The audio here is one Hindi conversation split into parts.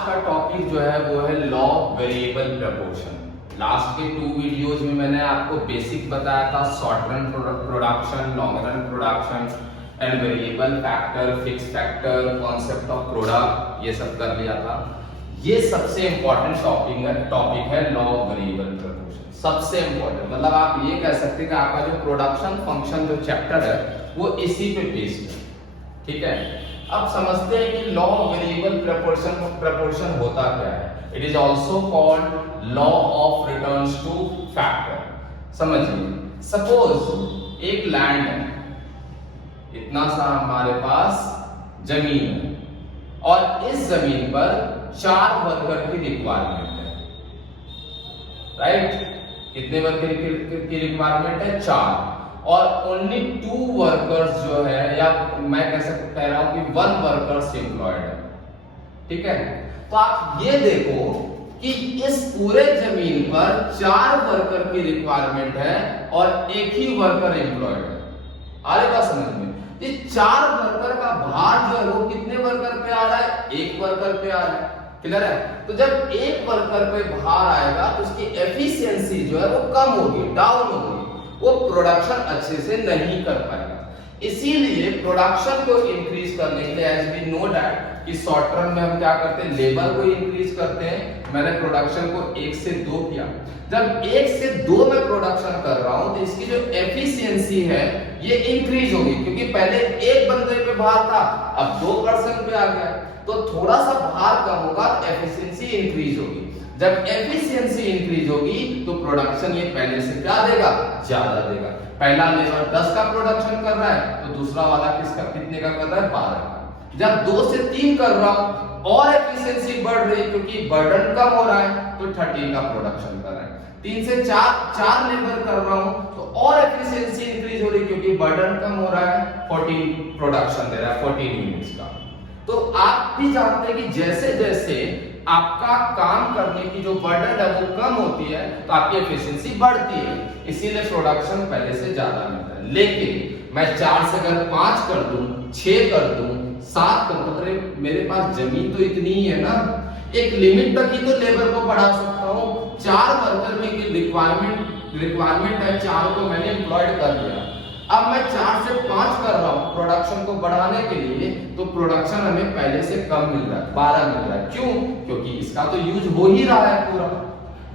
आज का टॉपिक जो है वो है law of variable proportion. Last के 2 वीडियोज में मैंने आपको बेसिक बताया था, short run production, long run production and variable factor, fix factor, concept of product, ये सब कर लिया था। ये सबसे इंपॉर्टेंट टॉपिक है लॉ ऑफ वेरिएबल प्रपोर्शन। सबसे इंपॉर्टेंट मतलब आप ये कह सकते हैं कि आपका जो प्रोडक्शन फंक्शन जो चैप्टर है वो इसी पे बेस्ड है। ठीक है, अब समझते हैं कि लॉ ऑफ वेरिएबल प्रपोर्शन होता क्या है। It is also called law of returns two factor. समझिए, सपोज एक लैंड है, इतना सा हमारे पास जमीन है और इस जमीन पर 4 वर्कर की रिक्वायरमेंट है। राइट, कितने वर्कर की रिक्वायरमेंट है? 4, और ओनली 2 वर्कर्स जो है, या मैं कह रहा हूं कि 1 वर्कर्स एम्प्लॉयड है। ठीक है, तो आप ये देखो कि इस पूरे जमीन पर 4 वर्कर की रिक्वायरमेंट है और एक ही वर्कर एम्प्लॉयड है। आ रही बात समझ में? ये 4 वर्कर का भार जो है वो कितने वर्कर पे आ रहा है? 1 वर्कर पे आ रहा है। क्लियर है? तो जब 1 वर्कर पे भार आएगा तो उसकी एफिशिएंसी जो है वो कम होगी, डाउन होगी, वो प्रोडक्शन अच्छे से नहीं कर पाएगा। इसीलिए प्रोडक्शन को इंक्रीज करने के लिए, एज वी नो दैट कि शॉर्ट टर्म में हम क्या करते हैं, लेबर को इंक्रीज करते हैं। मैंने प्रोडक्शन को 1 से 2 किया। जब 1 से 2 में प्रोडक्शन कर रहा हूं तो इसकी जो एफिशिएंसी है ये इंक्रीज होगी, क्योंकि पहले 1 बंदे पे भार था, अब 2 पर्सन पे आ गया, तो थोड़ा सा भार कम होगा, एफिशिएंसी इंक्रीज होगी। जब एफिशिएंसी इंक्रीज होगी तो प्रोडक्शन ये पहले से क्या देगा? ज्यादा देगा। पहला लेबर 10 का प्रोडक्शन कर रहा है तो दूसरा वाला कितने का कर रहा है? 12 का। जब 2 से 3 कर रहा हूं और एफिशिएंसी बढ़ रही है क्योंकि बर्डन कम हो रहा है तो 13 का प्रोडक्शन कर रहा है। 3 से 4 लेबर कर रहा हूं तो और एफिशिएंसी इंक्रीज हो रही है क्योंकि बर्डन कम हो रहा है, 14 प्रोडक्शन दे रहा है, 14 यूनिट्स का। तो आप भी जानते हैं कि जैसे जैसे आपका काम करने की जो बर्डन है वो कम होती है तो आपकी एफिशिएंसी बढ़ती है, इसीलिए प्रोडक्शन पहले से ज्यादा मिलता है। लेकिन मैं 4 से अगर 5 कर दूं, 6 कर दूं, 7 कर दूं, अरे मेरे पास जमीन तो इतनी ही है ना, एक लिमिट तक ही तो लेबर को बढ़ा सकता हूं। 4 वर्कर में की रिक्वायरमेंट है, 4 को मैंने एम्प्लॉयड कर दिया। अब मैं 4 से 5 कर रहा हूं प्रोडक्शन को बढ़ाने के लिए, तो प्रोडक्शन हमें पहले से कम मिल रहा है, 12 मिल रहा है। क्यों? क्योंकि इसका तो यूज हो ही रहा है पूरा।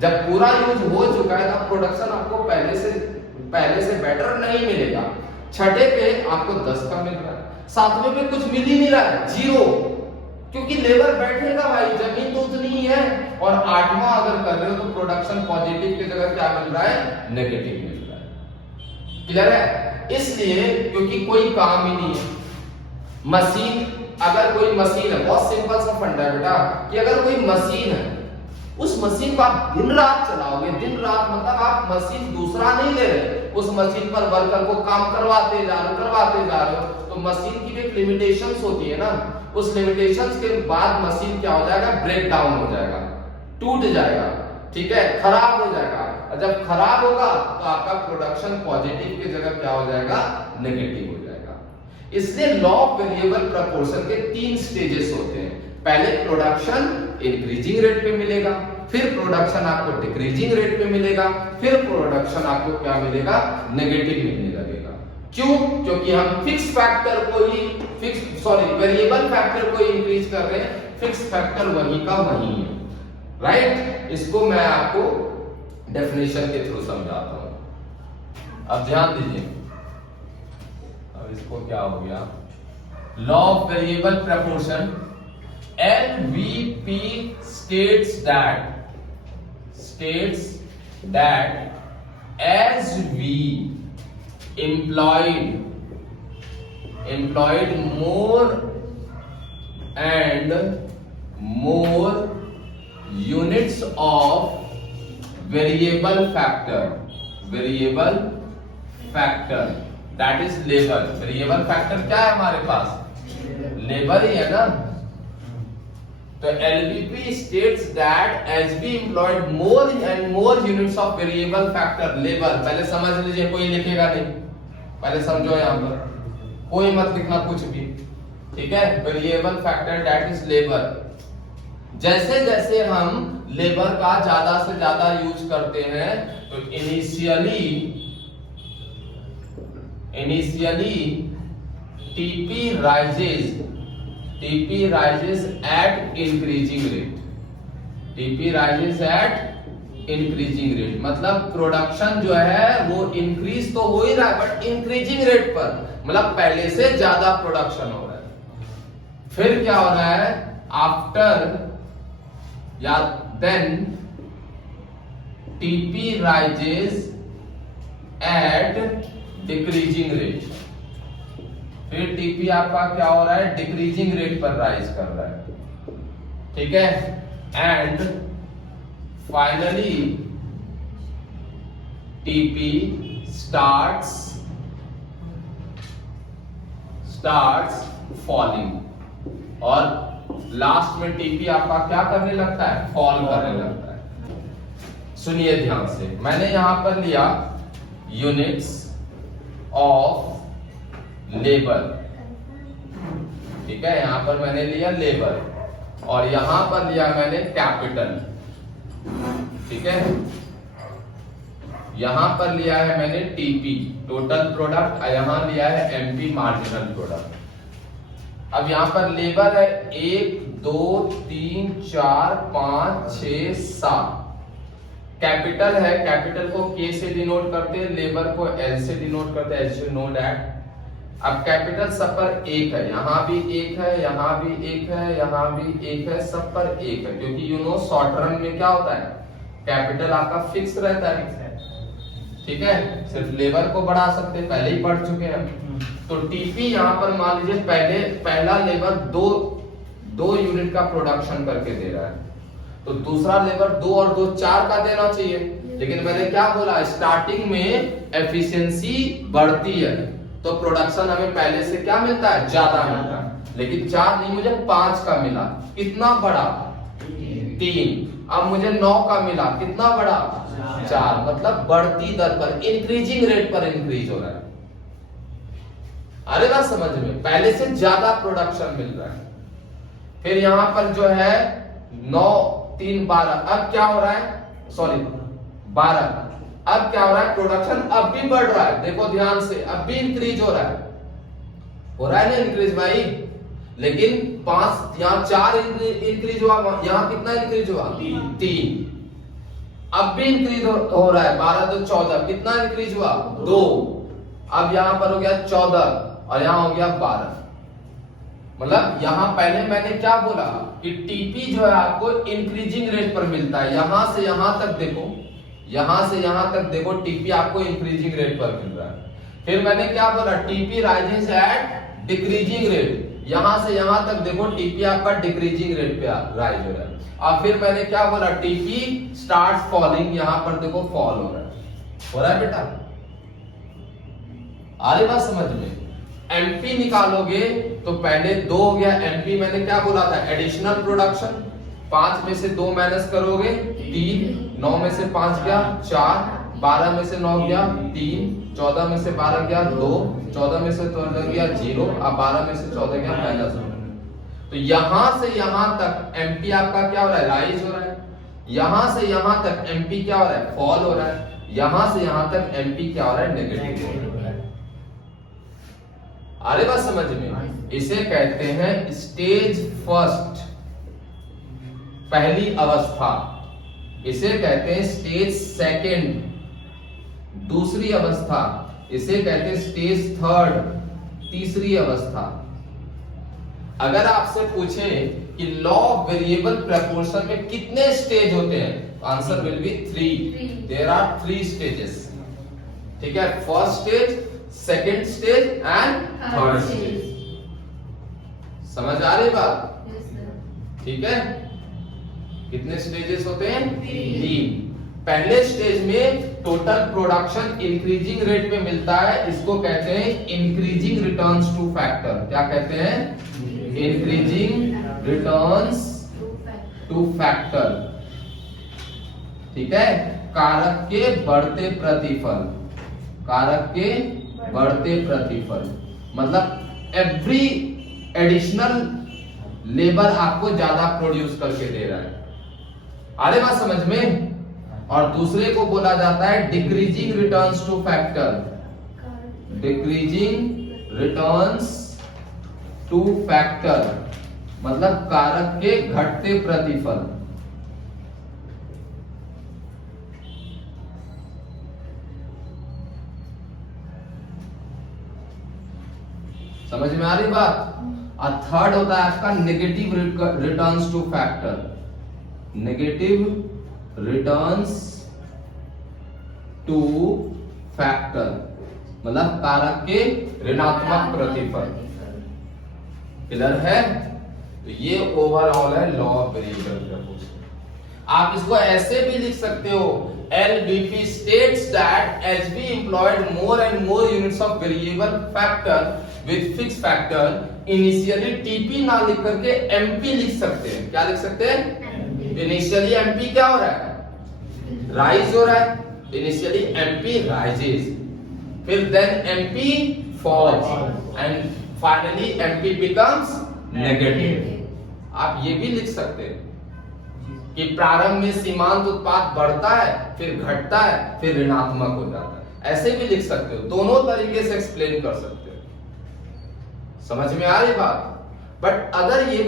जब पूरा यूज हो चुका है तब प्रोडक्शन आपको पहले से बेटर नहीं मिलेगा। छठे पे आपको 10 का मिल रहा है, 7वें पे कुछ मिल ही नहीं रहा है, 0, क्योंकि लेबर बैठेगा भाई, जमीन तो उतनी ही है। और 8वां अगर कर रहे हो तो प्रोडक्शन पॉजिटिव की जगह क्या मिल रहा है? नेगेटिव मिल रहा है। क्लियर है? इसलिए क्योंकि कोई काम ही नहीं है। मशीन, अगर कोई मशीन है, बहुत सिंपल सा फंडा है बेटा, कि अगर कोई मशीन है, उस मशीन को आप दिन रात चलाओगे, दिन रात मतलब आप मशीन दूसरा नहीं ले रहे, उस मशीन पर वर्कर को काम करवाते जा रहे हो, तो मशीन की भी एक लिमिटेशंस होती है ना। उस लिमिटेशंस के बाद मशीन क्या हो जाएगा? ब्रेक डाउन हो जाएगा, टूट जाएगा, ठीक है, खराब हो जाएगा। और जब खराब होगा तो आपका प्रोडक्शन पॉजिटिव की जगह क्या हो जाएगा? नेगेटिव हो जाएगा। इसलिए लॉ ऑफ वेरिएबल प्रपोर्शन के 3 स्टेजेस होते हैं। पहले प्रोडक्शन इंक्रीजिंग रेट पे मिलेगा, फिर प्रोडक्शन आपको डिक्रीजिंग रेट पे मिलेगा, फिर प्रोडक्शन आपको क्या मिलेगा? नेगेटिव मिलने लगेगा। क्यों? क्योंकि हम वेरिएबल फैक्टर को इंक्रीज कर रहे हैं, फिक्स फैक्टर वही का वही है। राइट? इसको मैं आपको डेफिनेशन के थ्रू समझाता हूं। अब ध्यान दीजिए, अब इसको क्या हो गया? Law of variable proportion, LVP states that as we employed more and more units of variable factor, that is labor। Variable factor क्या है हमारे पास? लेबर ही है ना। तो LVP states that as we employed more and more units of variable factor labor, पहले समझ लीजिए, कोई लिखेगा नहीं, पहले समझो, यहां पर कोई मत लिखना कुछ भी, ठीक है। Variable factor that is labour, जैसे जैसे हम लेबर का ज्यादा से ज्यादा यूज करते हैं तो initially TP rises at increasing rate, मतलब प्रोडक्शन जो है वो इंक्रीज तो हो ही रहा है बट इंक्रीजिंग रेट पर, मतलब पहले से ज्यादा प्रोडक्शन हो रहा है। फिर क्या हो रहा है, आफ्टर या then TP rises at decreasing rate, फिर टीपी आपका क्या हो रहा है, डिक्रीजिंग रेट पर राइज कर रहा है, ठीक है। And finally TP starts falling, और लास्ट में टीपी आपका क्या करने लगता है, फॉल करने लगता है। सुनिए ध्यान से, मैंने यहां पर लिया यूनिट्स ऑफ लेबर, ठीक है, यहां पर मैंने लिया लेबर और यहां पर लिया मैंने कैपिटल, ठीक है। यहां पर लिया है मैंने टीपी टोटल प्रोडक्ट, यहां लिया है एमपी मार्जिनल प्रोडक्ट। अब यहां पर लेबर है 1 2 3 4 5 6 7, कैपिटल है, कैपिटल को के से डिनोट करते हैं, लेबर को एल से डिनोट करते हैं, एज यू नो दैट। अब कैपिटल सब पर एक है, यहां भी एक है, यहां भी एक है, यहां भी एक है, सब पर एक है, क्योंकि यू नो शॉर्ट रन में क्या होता है, कैपिटल आपका फिक्स रहता है, ठीक है। सिर्फ लेबर को बढ़ा सकते हैं, पहले ही पढ़ चुके हैं। तो टीपी यहां पर मान लीजिए पहला लेबर दो यूनिट का प्रोडक्शन करके दे रहा है, तो दूसरा लेबर 2 और 2 4 का देना चाहिए, लेकिन मैंने क्या बोला, स्टार्टिंग में एफिशिएंसी बढ़ती है तो प्रोडक्शन हमें पहले से क्या मिलता है, ज्यादा मिलता है, लेकिन 4 नहीं, मुझे 5 का मिला, कितना बड़ा, 3। अब मुझे 9 का मिला, कितना बड़ा, 4, मतलब बढ़ती दर पर, इंक्रीजिंग रेट पर इंक्रीज हो रहा है। अरे बात समझ में, पहले से ज्यादा प्रोडक्शन मिल रहा है। फिर यहां पर जो है 9 3 12, अब क्या हो रहा है, सॉरी 12, अब क्या हो रहा है, प्रोडक्शन अब भी बढ़ रहा है, देखो ध्यान से, अब भी इंक्रीज हो रहा है ना इंक्रीज भाई, लेकिन 5 यहां 4 इंक्रीज हुआ, यहां कितना इंक्रीज हुआ, 3, अब भी इंक्रीज हो रहा है, 12 तो 14, कितना इंक्रीज हुआ, 2, अब यहां पर हो गया 14 और यहां हो गया 12। मतलब यहां पहले मैंने क्या बोला कि टीपी जो है आपको इंक्रीजिंग रेट पर मिलता है, यहां से यहां तक देखो, यहां से यहां तक देखो, टीपी आपको इंक्रीजिंग रेट पर मिल रहा है। फिर मैंने क्या बोला, TP rises at decreasing rate, यहां से यहां तक देखो, टीपी आपका डिक्रीजिंग रेट पे राइज हो रहा है। और फिर मैंने क्या बोला, टीपी स्टार्ट फॉलिंग, यहां पर देखो फॉल हो रहा है बेटा, आ रही बात समझ में। एमपी निकालोगे तो पहले 2 हो गया, एमपी मैंने क्या बोला था, एडिशनल प्रोडक्शन, 5 में से 2 माइनस करोगे 3, 9 में से 5 गया 4, 12 में से 9 गया 3, 14 में से 12 गया 2, 14 में से 14 गया 0, अब 12 में से 14 गया -1। तो यहां से यहां तक एमपी आपका क्या हो रहा है, राइज हो रहा है, यहां से यहां तक एमपी क्या हो रहा है, फॉल हो रहा है, यहां से यहां तक एमपी क्या हो रहा है, नेगेटिव हो रहा है। अरे बात समझ में, इसे कहते हैं स्टेज फर्स्ट, पहली अवस्था, इसे कहते हैं स्टेज सेकंड, दूसरी अवस्था, इसे कहते हैं स्टेज थर्ड, तीसरी अवस्था। अगर आपसे पूछे कि लॉ ऑफ वेरिएबल प्रपोर्शन में कितने स्टेज होते हैं, answer will be 3, there are 3 stages, ठीक है, first stage, second stage and third stage. समझ आ रही बात, ठीक है। कितने स्टेजेस होते हैं, 3। पहले स्टेज में टोटल प्रोडक्शन इंक्रीजिंग रेट पे मिलता है, इसको कहते हैं इंक्रीजिंग रिटर्न्स टू फैक्टर, क्या कहते हैं, इंक्रीजिंग रिटर्न्स टू फैक्टर, ठीक है। कारक के बढ़ते प्रतिफल, कारक के बढ़ते प्रतिफल, मतलब एवरी एडिशनल लेबर आपको ज्यादा प्रोड्यूस करके दे रहा है। आ रही बात समझ में? और दूसरे को बोला जाता है decreasing returns two factor, decreasing returns two factor मतलब कारक के घटते प्रतिफल। समझ में आ रही बात? और थर्ड होता है आपका negative returns two factor, negative returns two factor मतलब कारक के ऋणात्मक प्रतिफल। क्लियर है? तो ये ओवरऑल है लॉ ऑफ वेरिएबल प्रपोर्शन। आप इसको ऐसे भी लिख सकते हो, LBP states that as we employed more and more units of variable factor with fixed factor, initially TP ना लिख करके MP लिख सकते हैं। क्या लिख सकते हैं? इनिशियली MP क्या हो रहा है? राइज हो रहा है। इनिशियली MP rises, फिर then MP falls and finally MP becomes negative। आप ये भी लिख सकते हैं कि प्रारंभ में सीमांत उत्पाद बढ़ता है, फिर घटता है, फिर ऋणात्मक हो जाता है। ऐसे भी लिख सकते हो, दोनों तरीके से एक्सप्लेन कर सकते हो। समझ में आ रही बात? बट अगर ये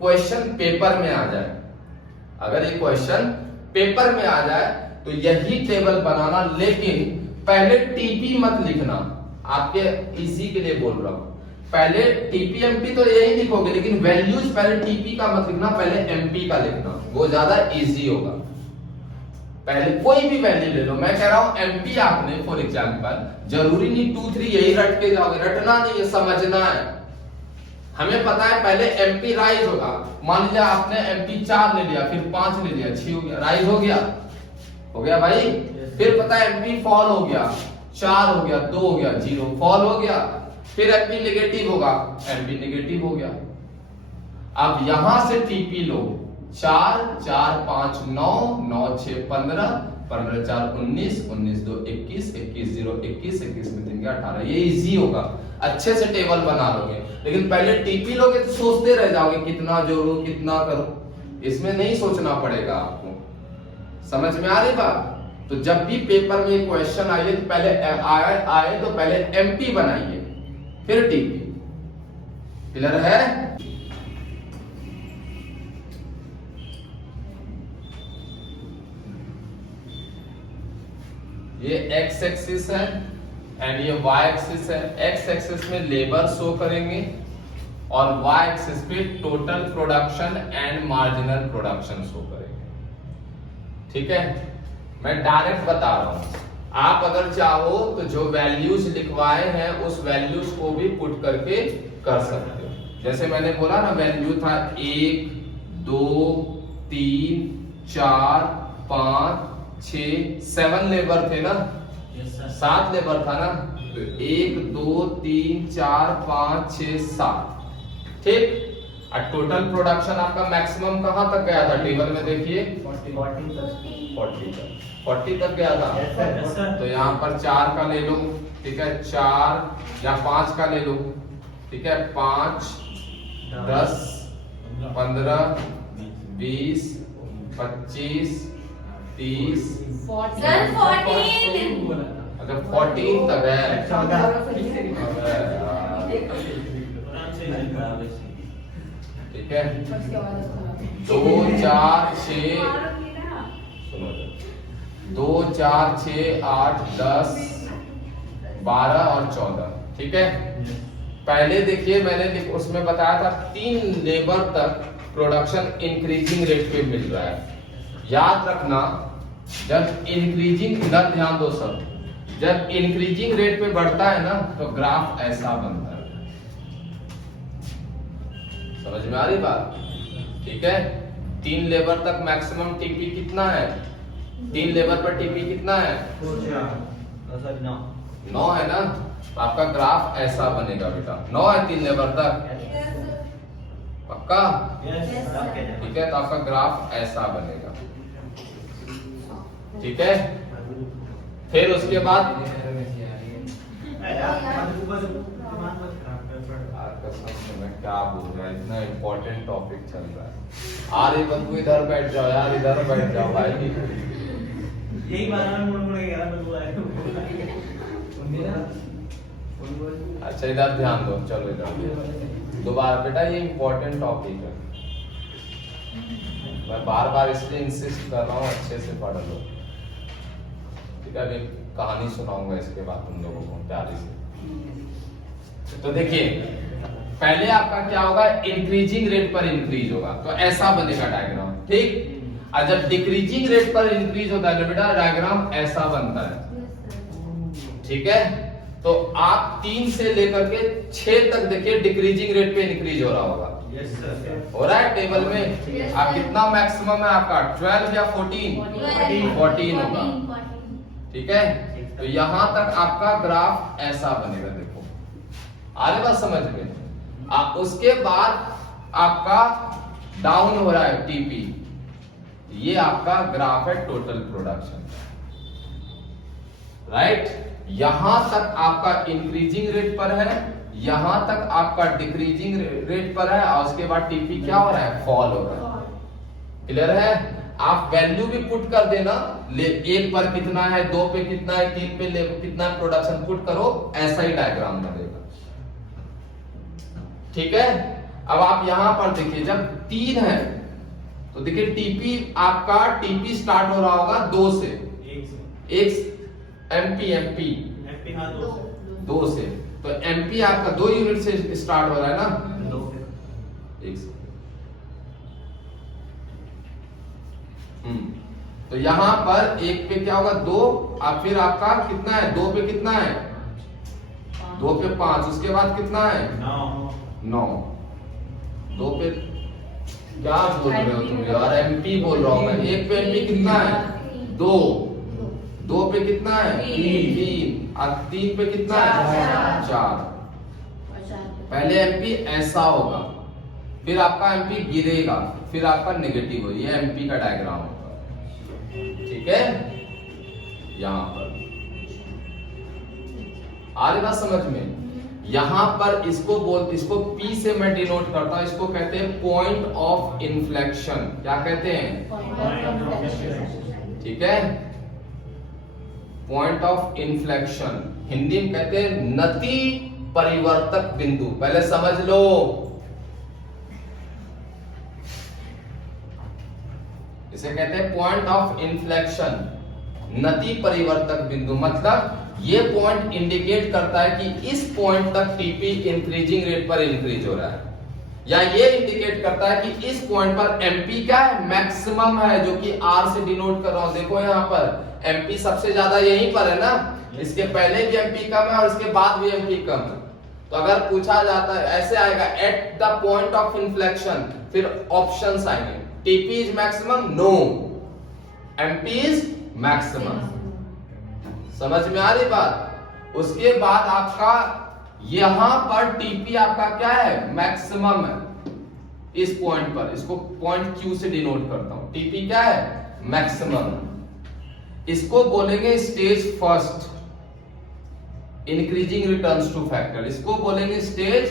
क्वेश्चन पेपर में आ जाए, अगर ये क्वेश्चन पेपर में आ जाए तो यही टेबल बनाना, लेकिन पहले टीपी मत लिखना। आपके इजी के लिए बोल रहा हूं, पहले टीपी एमपी तो यही लिखोगे, लेकिन वैल्यूज पहले टीपी का मत लिखना, पहले एमपी का लिखना, वो ज्यादा इजी होगा। पहले कोई भी वैल्यू ले लो, मैं कह रहा हूं एमपी आपने फॉर एग्जांपल, जरूरी नहीं 2 3 यही रट के जाओगे, रटना नहीं है, समझना है। हमें पता है पहले एमपी राइज होगा। मान लीजिए आपने एमपी 4 ले लिया, फिर 5 ले लिया, 6 हो गया, राइज हो गया भाई। फिर पता है एमपी फॉल हो गया, 4 हो गया, 2 हो गया, 0 फॉल हो गया। फिर एमपी नेगेटिव होगा, एमपी नेगेटिव हो गया। अब यहां से टीपी लो, 4 4 5 9 9 6 15 15 4 19 19 2 21 21 0 21 21 में 3 18। ये इजी होगा, अच्छे से टेबल बना लोगे। लेकिन पहले टीपी लोगे तो सोचते रह जाओगे कितना जोड़ू कितना करूं, इसमें नहीं सोचना पड़ेगा आपको। समझ में आ रही बात? तो जब भी पेपर में क्वेश्चन आए तो पहले आए तो पहले एमपी बनाइए, फिर टीपी। क्लियर है? ये एक्स एक्सिस है एंड ये वाई एक्सिस है। एक्स एक्सिस में लेबर शो करेंगे और वाई एक्सिस पे total production and marginal production show करेंगे। ठीक है, मैं डायरेक्ट बता रहा हूं, आप अगर चाहो तो जो वैल्यूज लिखवाए हैं उस वैल्यूज को भी पुट करके कर सकते हो। जैसे मैंने बोला ना, वैल्यू था 1 2 3 4 5 6 7 लेबर थे ना, 7 लेबर था ना, तो 1 2 3 4 5 6 7। ठीक, और टोटल प्रोडक्शन आपका मैक्सिमम कहां तक गया था? टेबल में देखिए 40 तक गया था। तो यहाँ पर 4 का ले लो, ठीक है, 4 या 5 का ले लो, ठीक है, 5 10 15 20 25 30 14 अच्छा 14 तक है। ठीक है, 2 4 6 2 4 6 8 10 12 और 14। ठीक है, पहले देखिए मैंने उसमें बताया था 3 लेबर तक प्रोडक्शन इंक्रीजिंग रेट पे मिल रहा है। याद रखना, जब इंक्रीजिंग, इधर ध्यान दो सब, जब इंक्रीजिंग रेट पे बढ़ता है ना तो ग्राफ ऐसा बनता है। समझ में आ रही बात? ठीक है, 3 लेबर तक मैक्सिमम टीपी कितना है? 3 लेबर पर टीपी कितना है? 9 है ना, तो आपका ग्राफ ऐसा बनेगा बेटा। 9 है 3 लेबर तक, पक्का? ठीक है, तो आपका ग्राफ ऐसा बनेगा। ठीक है, फिर उसके बाद कसम से मैं क्या बोल रहा है, इतना इम्पोर्टेंट टॉपिक चल रहा है। अरे बंधु इधर बैठ जाओ यार, इधर बैठ जाओ भाई। यही बात मैं मुड़ के कह रहा मैं बोला अच्छा इधर ध्यान दो, चलो इधर दोबारा बेटा, ये इम्पोर्टेंट टॉपिक है, मैं बार बार इसलिए इंसिस्ट कर रहा हूँ अच्छे से पढ़ लो, ठीक है। अभी कहानी सुनाऊंगा इसके बाद तुम लोगों को प्यारी से। तो देखिए पहले आपका क्या होगा, इंक्रीजिंग रेट पर इंक्रीज होगा, तो ऐसा बनेगा डायग्राम, ठीक। और जब डिक्रीजिंग रेट पर इंक्रीज होता है तो बेटा डायग्राम ऐसा बनता है, ठीक है। तो आप 3 से लेकर के 6 तक देखिए डिक्रीजिंग रेट पे इंक्रीज हो रहा होगा। Yes sir. हो रहा है टेबल में। आप कितना मैक्सिमम है आपका, 12 या 14 होगा, ठीक है। तो यहां तक आपका ग्राफ ऐसा बनेगा, देखो आ रही बात समझ में। उसके बाद आपका डाउन हो रहा है टीपी, ये आपका ग्राफ है टोटल प्रोडक्शन, राइट। यहां तक आपका इंक्रीजिंग रेट पर है, यहां तक आपका डिक्रीजिंग रेट पर है, और उसके बाद टीपी क्या हो रहा है, फॉल हो रहा है। क्लियर है। आप वैल्यू भी पुट कर देना, 1 पर कितना है, 2 पे कितना है, 3 पे कितना है, प्रोडक्शन पुट करो, ऐसा ही डायग्राम बनेगा, ठीक है। अब आप यहां पर देखिए जब 3 है तो देखिए टीपी आपका टीपी स्टार्ट हो रहा होगा 2 से, 1 एमपी हाँ 2 से, तो एमपी आपका 2 यूनिट से स्टार्ट हो रहा है ना, 2 1 से। तो यहां पर 1 पे क्या होगा 2, अब फिर आपका कितना है, 2 पे कितना है, 2 पे 5, उसके बाद कितना है 9, 2 पे क्या बोल रहे हो तुम यार, एमपी बोल रहा हूं मैं। 1 पे एमपी कितना है 2, 2 पे कितना है 3, और 3 पे कितना है 4। पहले एमपी ऐसा होगा, फिर आपका एमपी गिरेगा, फिर आपका नेगेटिव हो, ये एमपी का डायग्राम होगा, ठीक है। यहां पर आ रही बात समझ में। यहां पर इसको P से मैं डिनोट करता हूं, इसको कहते हैं पॉइंट ऑफ इन्फ्लेक्शन। क्या कहते हैं, ठीक है, पॉइंट ऑफ इन्फ्लेक्शन। हिंदी में कहते हैं नति परिवर्तक बिंदु, पहले समझ लो। इसे कहते हैं पॉइंट ऑफ इन्फ्लेक्शन, नति परिवर्तक बिंदु। मतलब ये पॉइंट इंडिकेट करता है कि इस पॉइंट तक टीपी इंक्रीजिंग रेट पर इंक्रीज हो रहा है, या ये इंडिकेट करता है कि इस पॉइंट पर एमपी क्या है, मैक्सिमम है, जो कि आर से डिनोट कर रहा हूं। देखो यहां पर एमपी सबसे ज्यादा यहीं पर है ना, इसके पहले भी एमपी कम है और इसके बाद भी एमपी कम है। तो अगर पूछा जाता है ऐसे आएगा, at the point of inflection, फिर ऑप्शंस आएंगे, TP is maximum, no, MP is maximum. समझ में आ रही बात। उसके बाद आपका यहां पर टीपी आपका क्या है, मैक्सिमम है इस पॉइंट पर, इसको पॉइंट क्यू से डिनोट करता हूं, टीपी क्या है, मैक्सिमम। इसको बोलेंगे stage first, increasing returns two factor. इसको बोलेंगे stage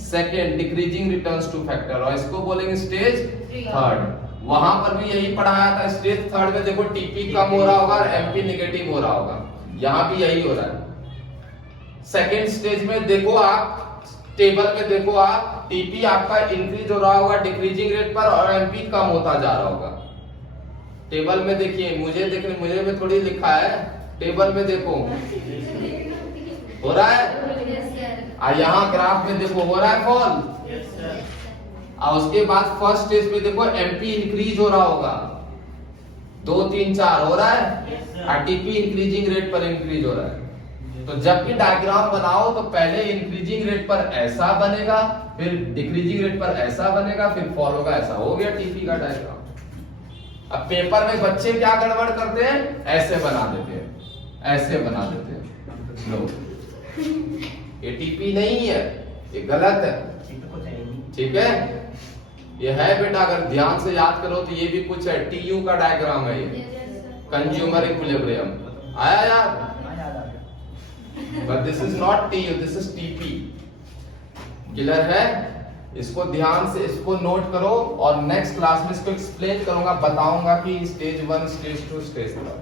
second, decreasing returns two factor. और इसको बोलेंगे स्टेज थर्ड। वहां पर भी यही पढ़ाया था। स्टेज थर्ड में देखो टीपी कम हो रहा होगा और एमपी नेगेटिव हो रहा होगा, यहां भी यही हो रहा है। सेकेंड स्टेज में देखो आप, टेबल में देखो आप, टीपी आपका इंक्रीज हो रहा होगा डिक्रीजिंग रेट पर और एमपी कम होता जा रहा होगा। टेबल में देखिए, मुझे में थोड़ी लिखा है, टेबल में देखो हो रहा है, और यहाँ ग्राफ में देखो हो रहा है फॉल। और उसके बाद फर्स्ट स्टेज पे देखो एमपी इंक्रीज हो रहा होगा, 2 3 4 हो रहा है, और टीपी इंक्रीजिंग रेट पर इंक्रीज हो रहा है। तो जब भी डायग्राम बनाओ तो पहले इंक्रीजिंग रेट पर ऐसा बनेगा, फिर डिक्रीजिंग रेट पर ऐसा बनेगा, फिर फॉल होगा ऐसा। हो गया टीपी का डायग्राम। अब पेपर में बच्चे क्या गड़बड़ करते हैं, ऐसे बना देते हैं, ऐसे बना देते हैं। लो, ये टीपी नहीं है, ये गलत है, ठीक है। ये है बेटा, अगर ध्यान से याद करो तो ये भी कुछ है, टीयू का डायग्राम है ये, कंज्यूमर इक्विलिब्रियम। आया याद? But this is not TU, this is TP. Clear है? इसको ध्यान से इसको नोट करो और नेक्स्ट क्लास में इसको एक्सप्लेन करूंगा, बताऊंगा कि स्टेज 1, स्टेज 2, स्टेज 3।